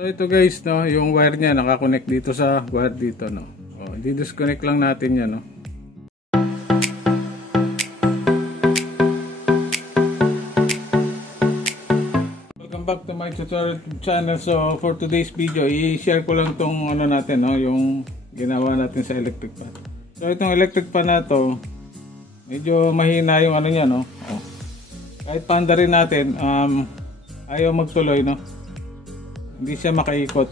So ito guys, no, yung wire niya nakakonect dito sa wire dito, no. Oh, di-disconnect lang natin 'yan, no. Welcome back to my tutorial channel. So for today's video, i-share ko lang tong ano natin, no, yung ginawa natin sa electric fan. So itong electric fan na to, medyo mahina yung ano niya, no. Oh. Kahit paanda rin natin, ayaw magtuloy, no. Hindi siya makaikot.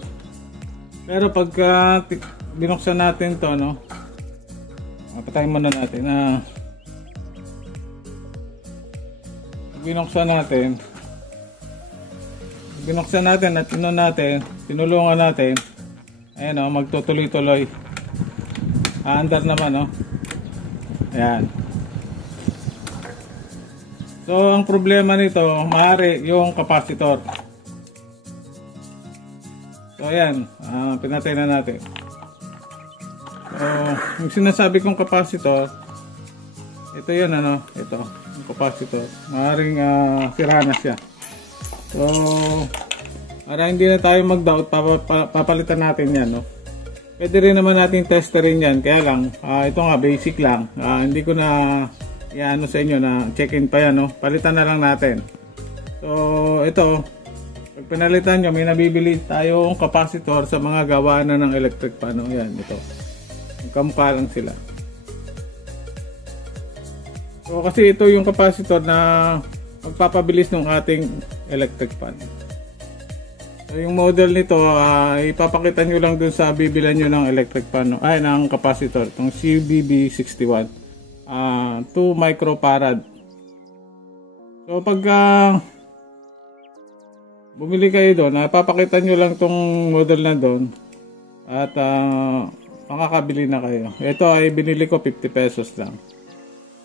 Pero pagka binuksan natin to, no, patayin muna natin. Binuksan natin at tinulungan natin, ayan, oh, magtutuloy-tuloy. Aandar naman, no. Ayan. So ang problema nito, maaari yung capacitor. So ayan, pinatay na natin. So yung sinasabi kong capacitor, ito yun, ano, ito yung capacitor, maaaring sira na siya. So para hindi na tayo mag-doubt, papalitan natin yan, no. Pwede rin naman natin testerin yan, kaya lang ito nga basic lang, hindi ko na i-ano sa inyo na check-in pa yan, no. Palitan na lang natin. So ito, pag pinalitan nyo, may nabibili tayong capacitor sa mga gawaan na ng electric fan. Yan, ito. Kamukha lang sila. So, kasi ito yung capacitor na magpapabilis ng ating electric fan. So, yung model nito, ipapakita nyo lang dun sa bibilan nyo ng electric fan, no? Ay, ng capacitor. Itong CBB61. 2 microfarad. So, pagka bumili kayo doon, papakita nyo lang tong model na doon at makakabili na kayo. Ito ay binili ko 50 pesos lang.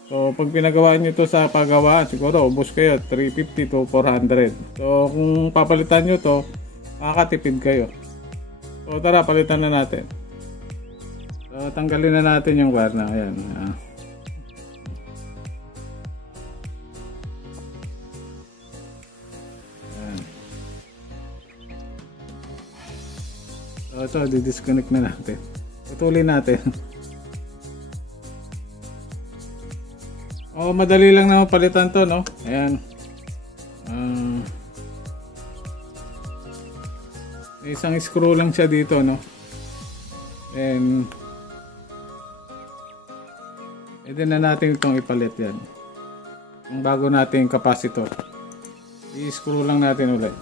So pag pinagawa nyo to sa paggawaan, siguro ubos kayo 350 to 400. So kung papalitan nyo to, makakatipid kayo. So tara, palitan na natin. So tanggalin na natin yung wire na. Ayan. So ito, di-disconnect na natin. Putulin natin. Oh, madali lang na palitan to, no? Ayan. Isang screw lang siya dito, no? And pwede na natin itong ipalit yan. Ang bago nating capacitor. I-screw lang natin ulit.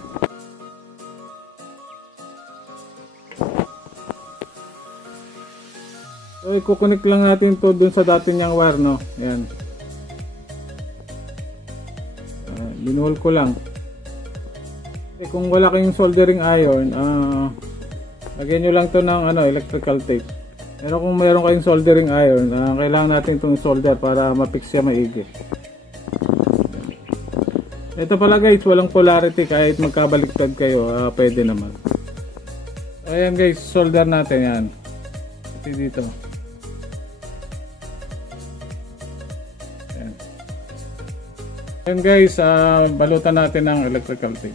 So, i-connect lang natin to dun sa dati niyang wire, no? Ayan. Binuhol ko lang. Kung wala kayong soldering iron, lagyan nyo lang to ng ano, electrical tape. Pero kung mayroon kayong soldering iron, kailangan natin itong solder para ma-fix siya maigi. Ito pala guys, walang polarity, kahit magkabaliktad kayo, pwede naman. Ayan guys, solder natin yan. Ito dito. Ayan guys, balutan natin ng electrical tape.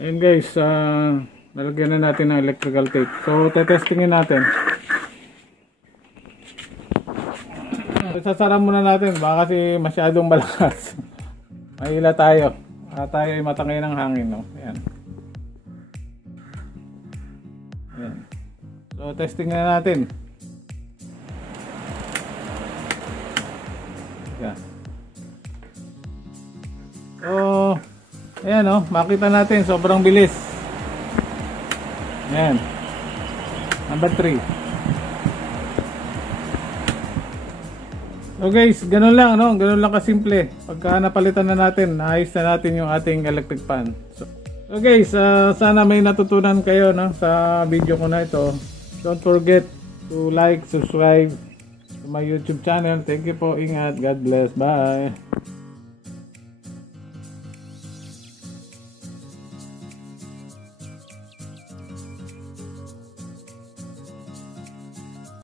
Ayan guys, nalagyan na natin ng electrical tape. So, tetestingin natin. Sasara muna natin, baka kasi masyadong malakas. Mahila tayo. Tayo ay matangay ng hangin, no? Ayan. Ayan. So, testing na natin. So, ayan, oh, makita natin sobrang bilis. Ayan. Number 3. So guys, ganun lang, no? Ganun lang kasimple. Pagka napalitan na natin, naayos na natin yung ating electric fan. So guys, sana may natutunan kayo, no, sa video ko na ito. Don't forget to like, subscribe to my YouTube channel. Thank you po. Ingat. God bless. Bye.